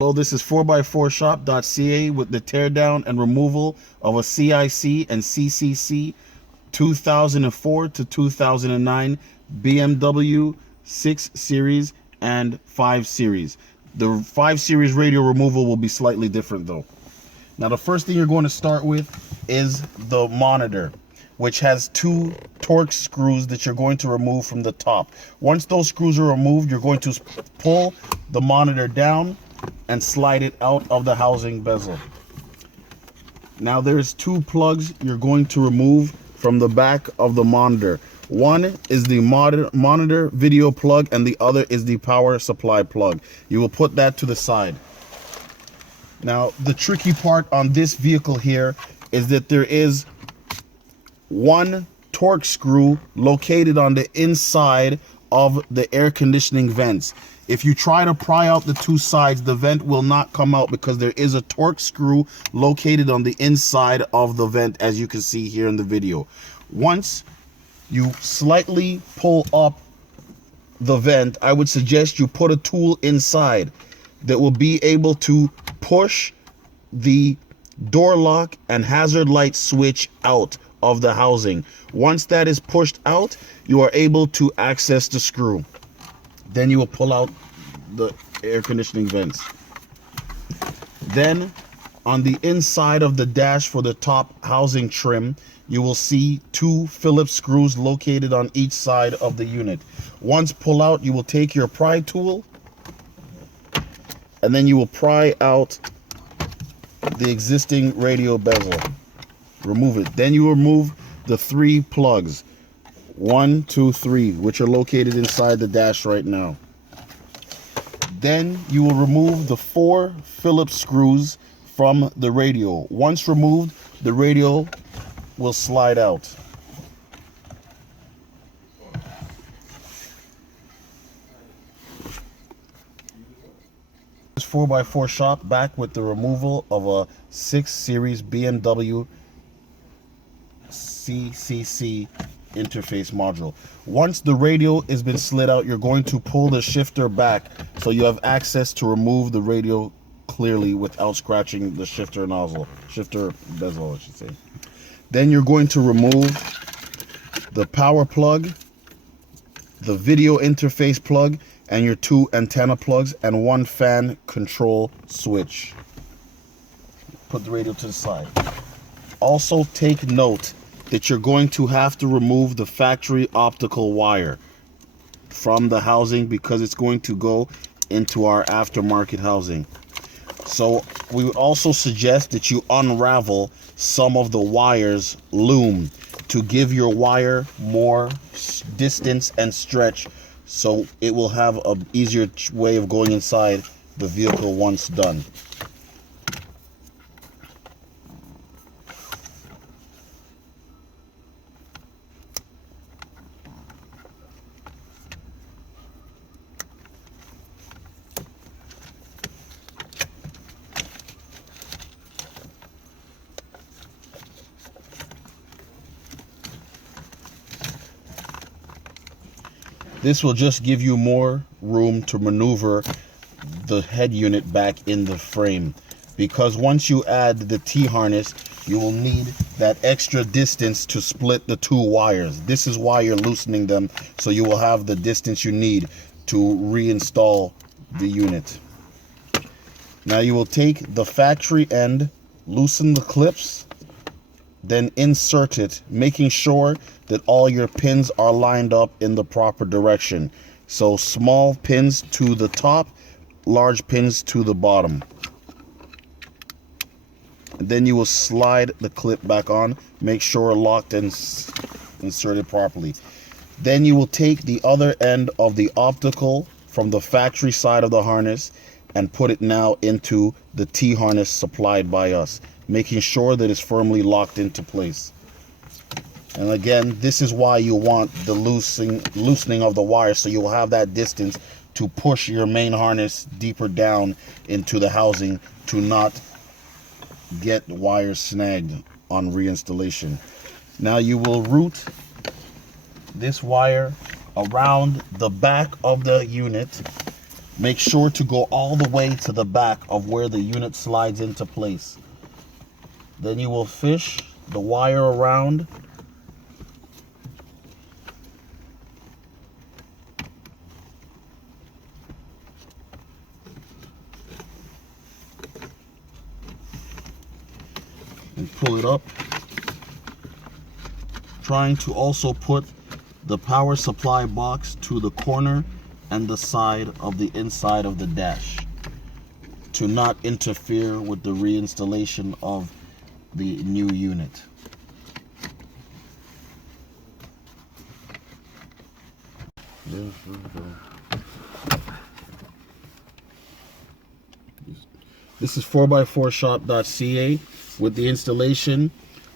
Hello, this is 4x4shop.ca with the teardown and removal of a CIC and CCC 2004 to 2009 BMW 6 Series and 5 Series. The 5 Series radio removal will be slightly different though. Now the first thing you're going to start with is the monitor, which has two torque screws that you're going to remove from the top. Once those screws are removed, you're going to pull the monitor down and slide it out of the housing bezel. Now there's two plugs you're going to remove from the back of the monitor. One is the monitor video plug and the other is the power supply plug. You will put that to the side. Now the tricky part on this vehicle here is that there is one torque screw located on the inside of the air conditioning vents. If you try to pry out the two sides, the vent will not come out because there is a torque screw located on the inside of the vent, as you can see here in the video. Once you slightly pull up the vent, I would suggest you put a tool inside that will be able to push the door lock and hazard light switch out of the housing. Once that is pushed out, you are able to access the screw. Then you will pull out the air conditioning vents. Then on the inside of the dash for the top housing trim, you will see two phillips screws located on each side of the unit. Once pull out, you will take your pry tool and then you will pry out the existing radio bezel. Remove it. Then you remove the three plugs, 1, 2, 3, which are located inside the dash right now. Then you will remove the 4 phillips screws from the radio. Once removed, the radio will slide out. This 4x4 shop back with the removal of a 6 Series BMW CCC interface module. Once the radio has been slid out, you're going to pull the shifter back so you have access to remove the radio clearly without scratching the shifter bezel, I should say. Then you're going to remove the power plug, the video interface plug, and your 2 antenna plugs and 1 fan control switch. Put the radio to the side. Also take note that you're going to have to remove the factory optical wire from the housing because it's going to go into our aftermarket housing. So we would also suggest that you unravel some of the wire's loom to give your wire more distance and stretch, so it will have an easier way of going inside the vehicle once done. This will just give you more room to maneuver the head unit back in the frame, because once you add the T-harness, you will need that extra distance to split the two wires. This is why you're loosening them, so you will have the distance you need to reinstall the unit. Now you will take the factory end, loosen the clips, then insert it, making sure that all your pins are lined up in the proper direction. So small pins to the top, large pins to the bottom. And then you will slide the clip back on, make sure locked and inserted properly. Then you will take the other end of the optical from the factory side of the harness and put it now into the T-harness supplied by us, making sure that it's firmly locked into place. And again, this is why you want the loosening of the wire, so you'll have that distance to push your main harness deeper down into the housing to not get wires snagged on reinstallation. Now you will route this wire around the back of the unit Make sure to go all the way to the back of where the unit slides into place. Then you will fish the wire around and pull it up, trying to also put the power supply box to the corner and the side of the inside of the dash to not interfere with the reinstallation of the new unit. This is 4x4shop.ca with the installation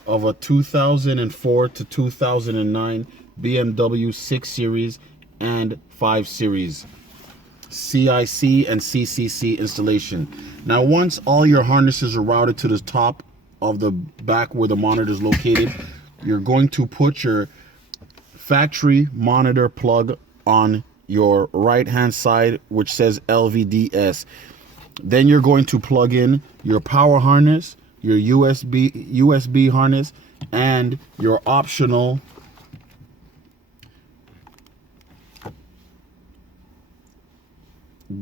of a 2004 to 2009 BMW 6 Series and 5 Series CIC and CCC installation. Now, once all your harnesses are routed to the top of the back where the monitor is located, you're going to put your factory monitor plug on your right hand side, which says LVDS. Then you're going to plug in your power harness, your USB harness, and your optional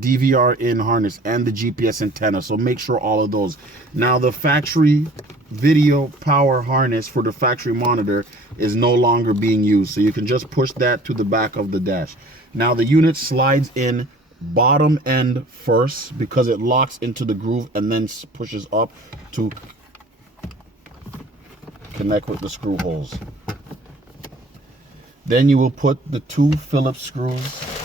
DVR in harness and the GPS antenna. So make sure all of those. Now, the factory video power harness for the factory monitor is no longer being used, so you can just push that to the back of the dash. Now, the unit slides in bottom end first because it locks into the groove and then pushes up to connect with the screw holes. Then you will put the 2 Phillips screws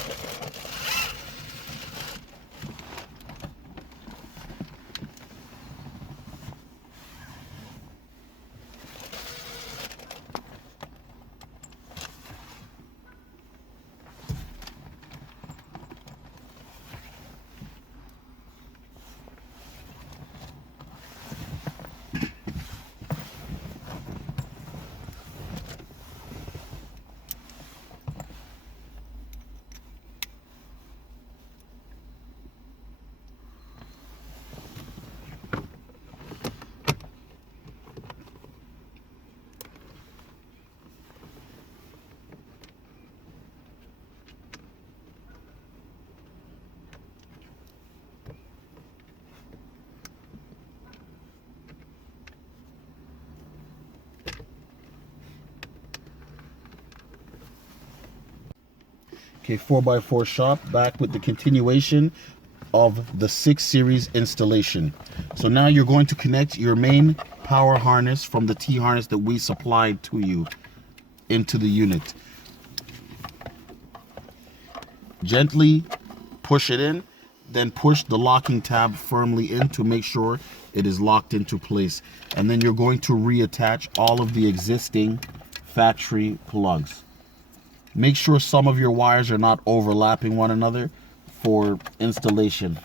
Okay, 4x4 shop back with the continuation of the 6 Series installation. So now you're going to connect your main power harness from the T harness that we supplied to you into the unit. Gently push it in, then push the locking tab firmly in to make sure it is locked into place. And then you're going to reattach all of the existing factory plugs. Make sure some of your wires are not overlapping one another for installation.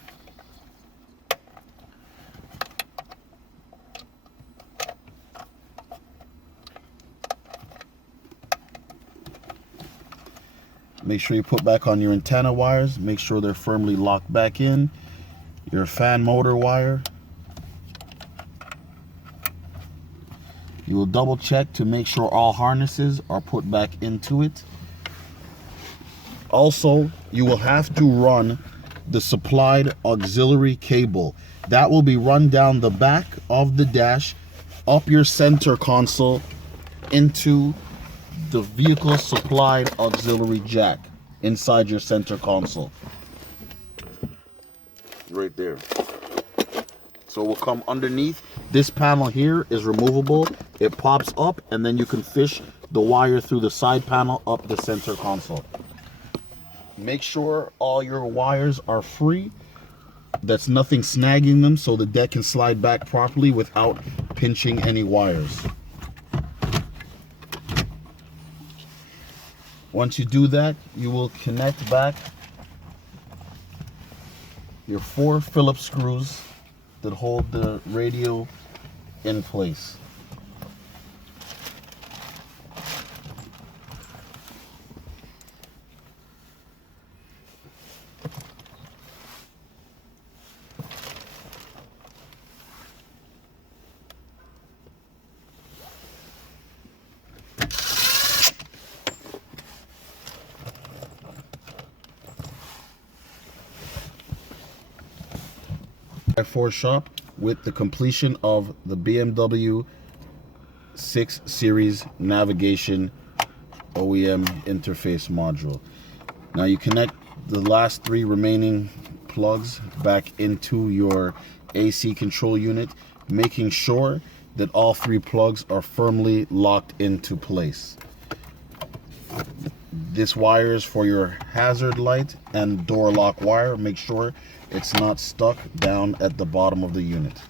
Make sure you put back on your antenna wires. Make sure they're firmly locked back in. Your fan motor wire. You will double check to make sure all harnesses are put back into it. Also, you will have to run the supplied auxiliary cable. That will be run down the back of the dash, up your center console, into the vehicle supplied auxiliary jack inside your center console. Right there. So it will come underneath. This panel here is removable. It pops up and then you can fish the wire through the side panel up the center console. Make sure all your wires are free. That's nothing snagging them so the deck can slide back properly without pinching any wires. Once you do that, you will connect back your 4 Phillips screws that hold the radio in place. 4 shop with the completion of the BMW 6 Series navigation OEM interface module. Now you connect the last 3 remaining plugs back into your AC control unit, making sure that all 3 plugs are firmly locked into place. This wire is for your hazard light and door lock wire. Make sure it's not stuck down at the bottom of the unit.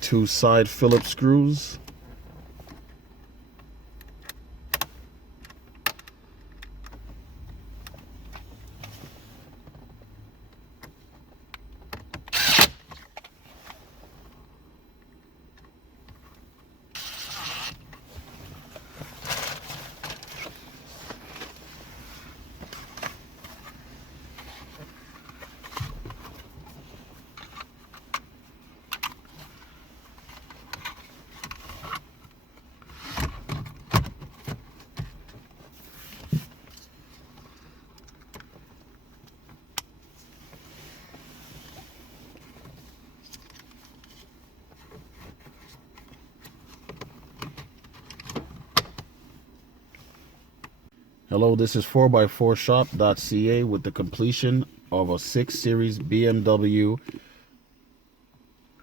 Two side phillips screws. Hello, this is 4x4shop.ca with the completion of a 6 Series BMW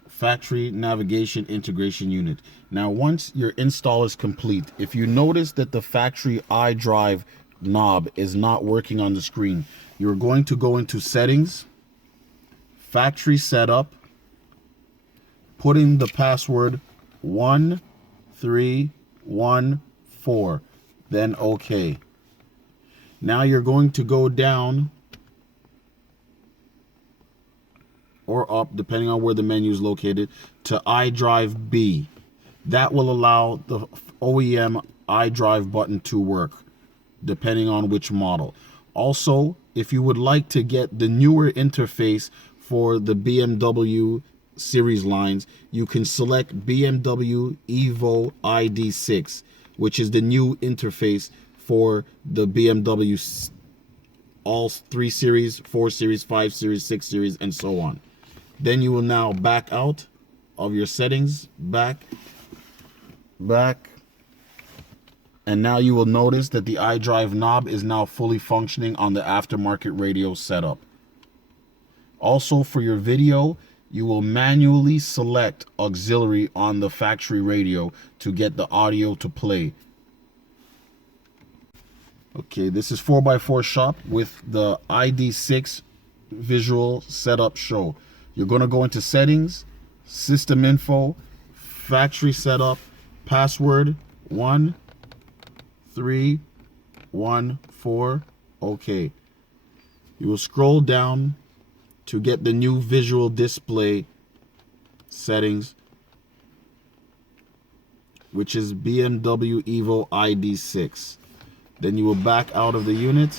factory navigation integration unit. Now, once your install is complete, if you notice that the factory iDrive knob is not working on the screen, you're going to go into Settings, Factory Setup, put in the password 1314, then OK. Now you're going to go down or up, depending on where the menu is located, to iDrive B. That will allow the OEM iDrive button to work, depending on which model. Also, if you would like to get the newer interface for the BMW series lines, you can select BMW Evo ID6, which is the new interface for the BMW all 3 series, 4 series, 5 series, 6 series, and so on. Then you will now back out of your settings, back, and now you will notice that the iDrive knob is now fully functioning on the aftermarket radio setup. Also, for your video, you will manually select auxiliary on the factory radio to get the audio to play. Okay, this is 4x4 shop with the ID6 visual setup show. You're going to go into settings, system info, factory setup, password 1314, okay. You will scroll down to get the new visual display settings, which is BMW Evo ID6. Then you will back out of the unit.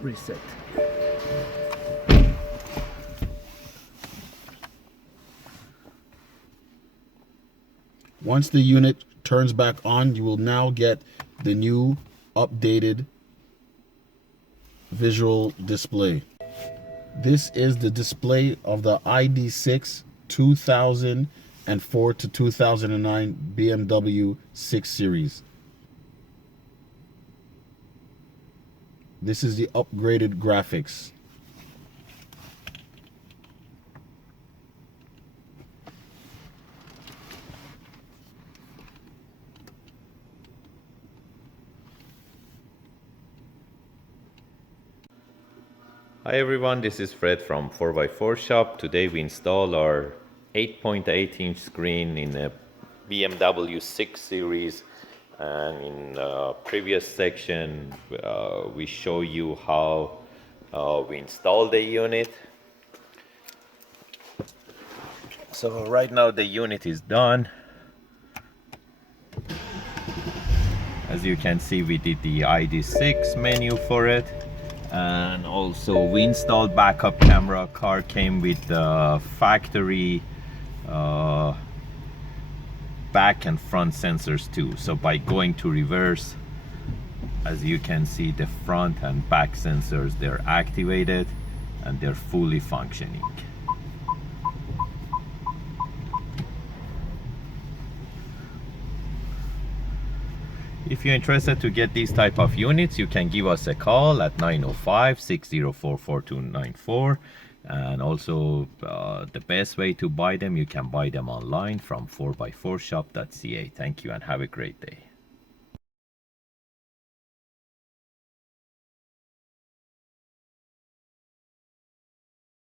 Reset. Once the unit turns back on, you will now get the new updated visual display. This is the display of the ID6 2004 to 2009 BMW 6 Series. This is the upgraded graphics. Hi everyone, this is Fred from 4x4 Shop. Today we install our 8.8-inch screen in a BMW 6 Series, and in the previous section we show you how we install the unit. So right now the unit is done, As you can see, we did the ID6 menu for it, and also we installed backup camera. Car came with the factory back and front sensors too. So by going to reverse, as you can see, the front and back sensors, they're activated and they're fully functioning. If you're interested to get these type of units, you can give us a call at 905-604-4294. And also the best way to buy them, you can buy them online from 4x4shop.ca. Thank you and have a great day.